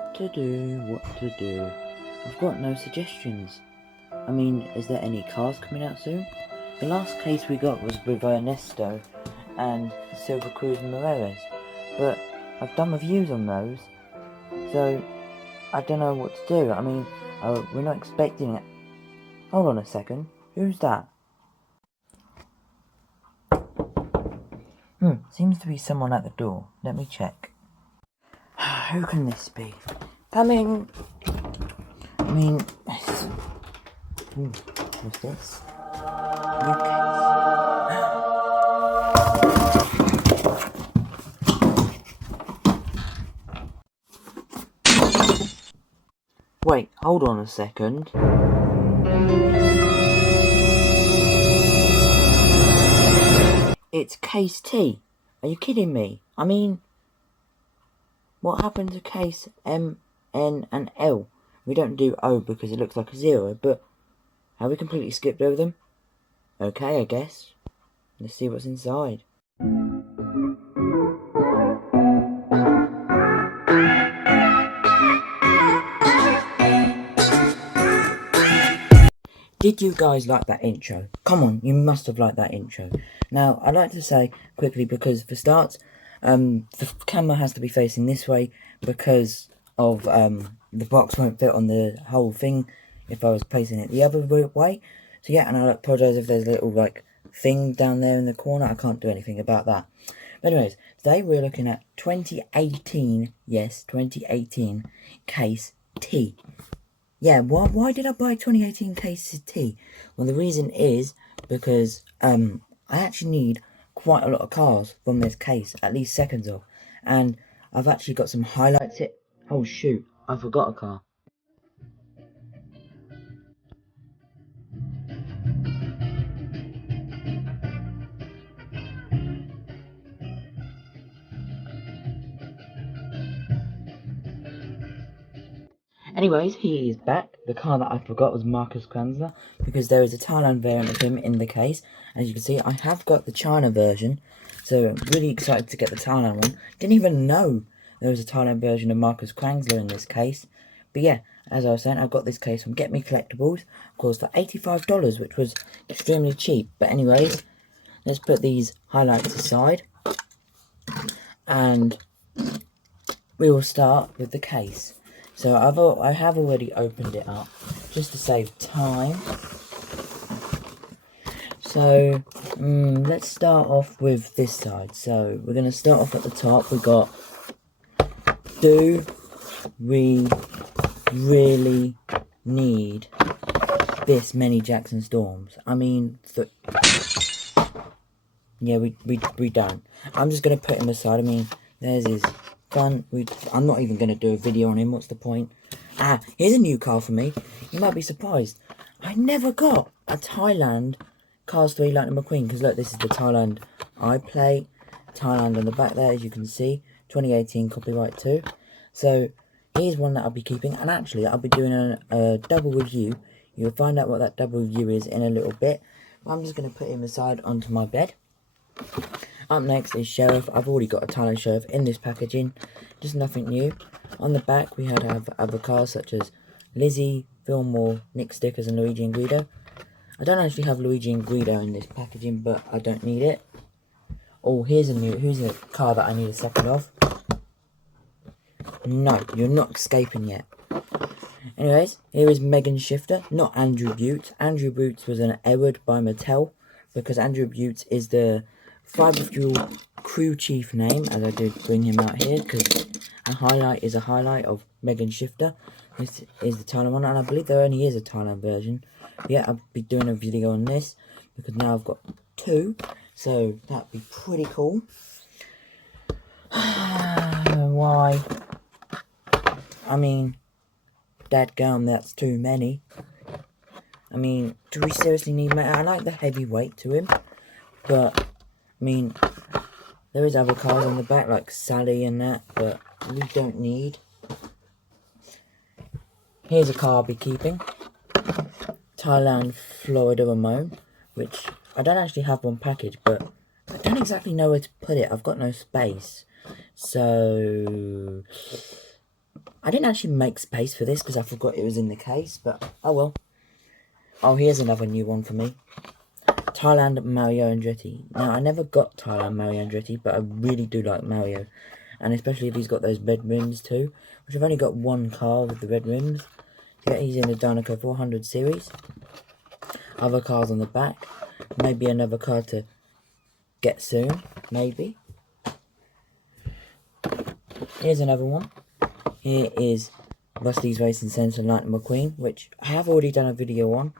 What to do? I've got no suggestions. I mean, is there any cars coming out soon? The last case we got was with Ernesto and Silver Cruz and Ramirez, but I've done reviews on those, so I don't know what to do. I mean, we're not expecting it. Hold on a second, who's that? Seems to be someone at the door. Let me check. Who can this be? Coming! I mean, what's this? Wait, hold on a second. It's case T. Are you kidding me? I mean, what happened to case M, N, and L? We don't do O because it looks like a 0, but have we completely skipped over them? Okay, I guess. Let's see what's inside. Did you guys like that intro? Come on, you must have liked that intro. Now, I'd like to say quickly, because for starts, the camera has to be facing this way because of the box won't fit on the whole thing if I was placing it the other way. So yeah, and I apologise if there's a little like thing down there in the corner. I can't do anything about that. But anyways, today we're looking at 2018, yes, 2018 case T. Yeah, why did I buy 2018 case T? Well, the reason is because I actually need quite a lot of cars from this case, at least seconds of. And I've actually got some highlights here. Oh shoot, I forgot a car. Anyways, he is back. The car that I forgot was Markus Krankzler, because there is a Thailand variant of him in the case. As you can see, I have got the China version, so I'm really excited to get the Thailand one. Didn't even know there was a Thailand version of Markus Krankzler in this case. But yeah, as I was saying, I've got this case from Getmecollectibles, of course, for $85, which was extremely cheap. But anyways, let's put these highlights aside, and we will start with the case. So I have already opened it up, just to save time. So, let's start off with this side. So, we're going to start off at the top. We got, do we really need this many Jackson Storms? I mean, yeah, we don't. I'm just going to put him aside. I mean, there's his gun. I'm not even going to do a video on him. What's the point? Here's a new car for me. You might be surprised. I never got a Thailand Cars 3 Lightning McQueen. Because look, this is the Thailand I plate. Thailand on the back there, as you can see. 2018 copyright too. So, here's one that I'll be keeping. And actually, I'll be doing a double review. You'll find out what that double review is in a little bit. I'm just going to put him aside onto my bed. Up next is Sheriff. I've already got a Thailand Sheriff in this packaging, just nothing new. On the back we have other cars such as Lizzie, Fillmore, Nick Stickers and Luigi and Guido. I don't actually have Luigi and Guido in this packaging, but I don't need it. Oh, here's a car that I need a second of. No, you're not escaping yet. Anyways, here is Megan Shifter, not Andrew Butte. Andrew Butte was an error by Mattel, because Andrew Butte is the Fiber Fuel crew chief name, as I did bring him out here, because a highlight is a highlight of Megan Shifter. This is the Thailand one, and I believe there only is a Thailand version. But yeah, I'll be doing a video on this, because now I've got two, so that'd be pretty cool. Why? I mean, dadgum, that's too many. I mean, do we seriously need Matt? I like the heavy weight to him, but I mean, there is other cars on the back like Sally and that, but we don't need. Here's a car I'll be keeping. Thailand Florida Ramone, which I don't actually have one package, but I don't exactly know where to put it. I've got no space. So I didn't actually make space for this because I forgot it was in the case, but oh well. Oh, here's another new one for me. Thailand Mario Andretti. Now, I never got Thailand Mario Andretti, but I really do like Mario. And especially if he's got those red rims too, which I've only got one car with the red rims. Yeah, he's in the Dinoco 400 series. Other cars on the back. Maybe another car to get soon, maybe. Here's another one. Here is Rust-Eze Racing Centre Lightning McQueen, which I have already done a video on.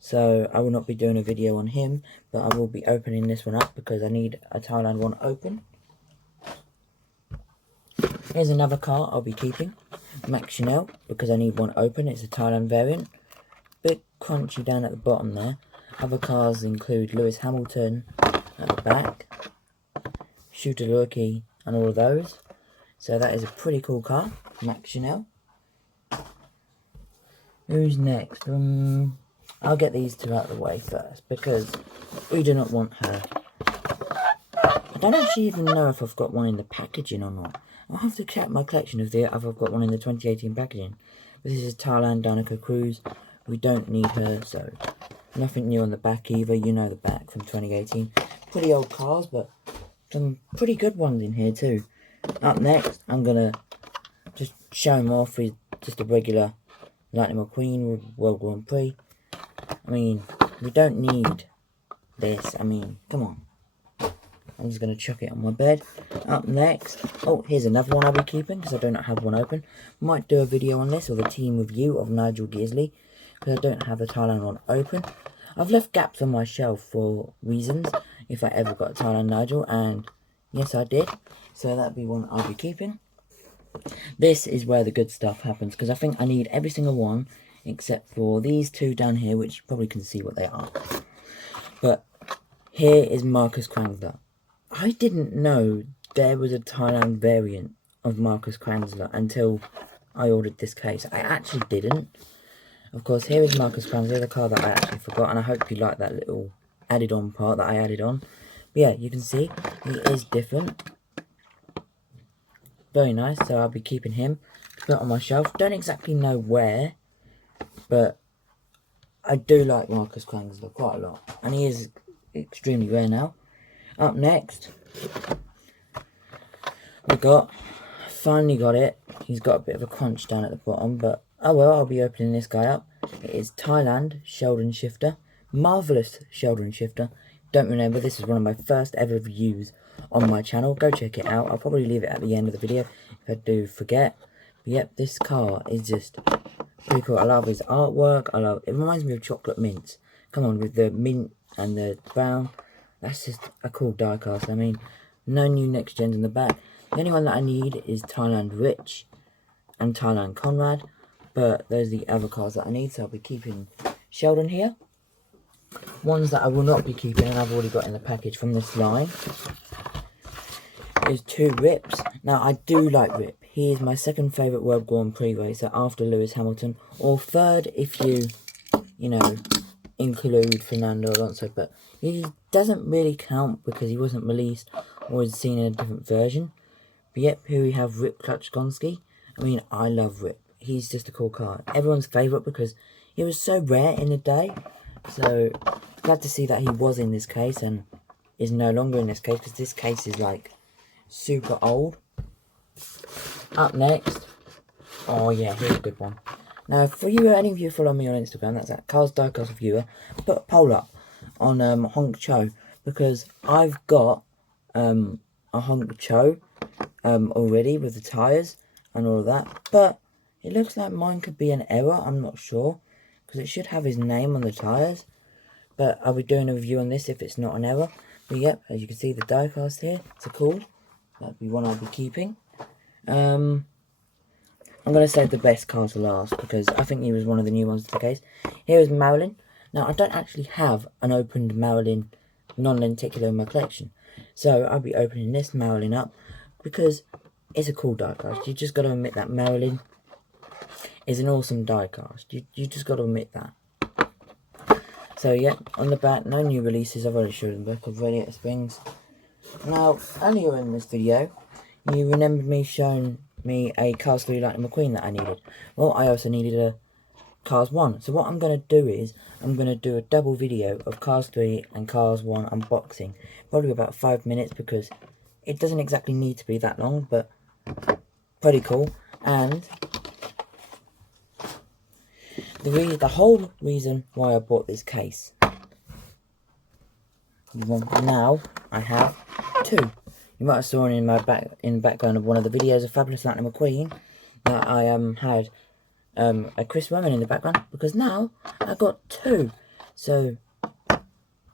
So I will not be doing a video on him, but I will be opening this one up because I need a Thailand one open. Here's another car I'll be keeping. Shenell, because I need one open. It's a Thailand variant. Bit crunchy down at the bottom there. Other cars include Lewis Hamilton at the back. Shooter Rookie and all of those. So that is a pretty cool car. Shenell. Who's next? I'll get these two out of the way first, because we do not want her. I don't actually even know if I've got one in the packaging or not. I'll have to check my collection if I've got one in the 2018 packaging. But this is Thailand Dinoco Cruz. We don't need her, so nothing new on the back either. You know the back from 2018. Pretty old cars, but some pretty good ones in here too. Up next, I'm going to just show him off with just a regular Lightning McQueen with World Grand Prix. I mean, we don't need this. I mean, come on. I'm just going to chuck it on my bed. Up next, oh, here's another one I'll be keeping because I do not have one open. Might do a video on this, or the team review of Nigel Gearsley, because I don't have the Thailand one open. I've left gaps on my shelf for reasons, if I ever got a Thailand Nigel, and yes, I did. So that'd be one I'll be keeping. This is where the good stuff happens, because I think I need every single one, except for these two down here, which you probably can see what they are. But here is Markus Krankzler. I didn't know there was a Thailand variant of Markus Krankzler until I ordered this case. I actually didn't. Of course, here is Markus Krankzler, the car that I actually forgot, and I hope you like that little added on part that I added on. But yeah, you can see he is different. Very nice, so I'll be keeping him. Put it on my shelf. Don't exactly know where, but I do like Markus Krankzler quite a lot, and he is extremely rare now. Up next, we finally got it. He's got a bit of a crunch down at the bottom, but oh well, I'll be opening this guy up. It is Thailand Sheldon Shifter. Marvellous Sheldon Shifter. Don't remember, this is one of my first ever reviews on my channel. Go check it out. I'll probably leave it at the end of the video if I do forget. But yep, this car is just pretty cool. I love his artwork. It reminds me of chocolate mints. Come on, with the mint and the brown. That's just a cool diecast. I mean, no new next gens in the back. The only one that I need is Thailand Rich and Thailand Conrad. But those are the other cars that I need, so I'll be keeping Sheldon here. Ones that I will not be keeping, and I've already got in the package from this line, is two Rips. Now, I do like Rip. He is my second favourite World Grand Prix racer after Lewis Hamilton, or third if you know, include Fernando Alonso, but he doesn't really count because he wasn't released or was seen in a different version. But yep, here we have Rip Clutchgoneski. I mean, I love Rip. He's just a cool car. Everyone's favourite because he was so rare in the day. So, glad to see that he was in this case and is no longer in this case, because this case is like super old. Up next, oh yeah, here's a good one. Now, for you, any of you follow me on Instagram, that's at Carl's Diecast Reviewer, put a poll up on Honk Cho, because I've got a Honk Cho already with the tyres and all of that, but it looks like mine could be an error. I'm not sure, because it should have his name on the tyres, but I'll be doing a review on this if it's not an error. But yep, as you can see, the diecast here, it's a cool. That'd be one I'll be keeping. I'm going to save the best car to last, because I think he was one of the new ones to the case. Here is Marilyn. Now, I don't actually have an opened Marilyn non-lenticular in my collection, so I'll be opening this Marilyn up, because it's a cool diecast. You just got to admit that Marilyn is an awesome diecast. You just got to admit that. So yeah, on the back, no new releases. I've already showed them back. I've already at Springs. Now, earlier in this video, you remembered me showing me a Cars 3 Lightning McQueen that I needed. Well, I also needed a Cars 1. So what I'm going to do is, I'm going to do a double video of Cars 3 and Cars 1 unboxing. Probably about 5 minutes, because it doesn't exactly need to be that long, but pretty cool. And the whole reason why I bought this case. Now I have two. You might have saw in my background of one of the videos of Fabulous Lightning McQueen that I had a Chris Roamin in the background, because now I got two. So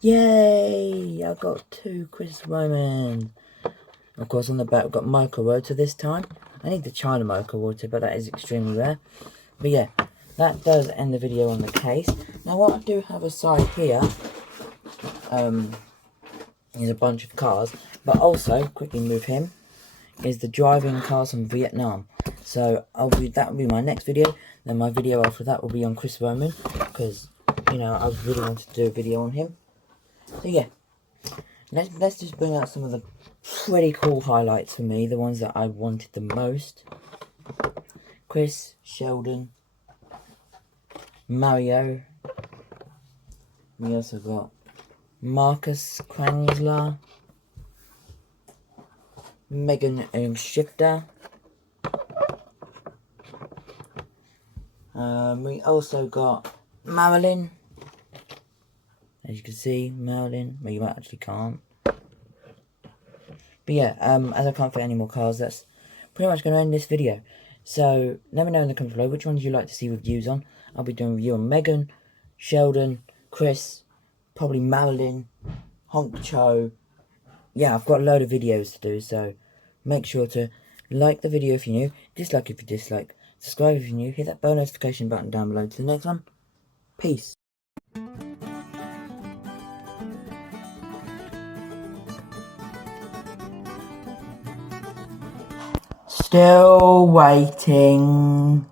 yay! I got two Chris Roamin. Of course, on the back we've got Micro Rotor this time. I need the China Micro Rotor, but that is extremely rare. But yeah, that does end the video on the case. Now what I do have aside here is a bunch of cars, but also, quickly move him, is the driving cars from Vietnam. So that will be my next video. Then my video after that will be on Chris Roamin, because, you know, I really wanted to do a video on him. So yeah, let's just bring out some of the pretty cool highlights for me, the ones that I wanted the most. Chris, Sheldon, Mario. We also got Markus Krankzler, Megan Shifter. We also got Marilyn. As you can see, Marilyn. Well, you actually can't. But yeah, as I can't fit any more cars, that's pretty much going to end this video. So let me know in the comments below which ones you'd like to see reviews on. I'll be doing a review on Megan, Sheldon, Chris, probably Marilyn, Honk Cho. Yeah, I've got a load of videos to do, so make sure to like the video if you're new, dislike if you dislike, subscribe if you're new, hit that bell notification button down below. To the next one, peace. Still waiting.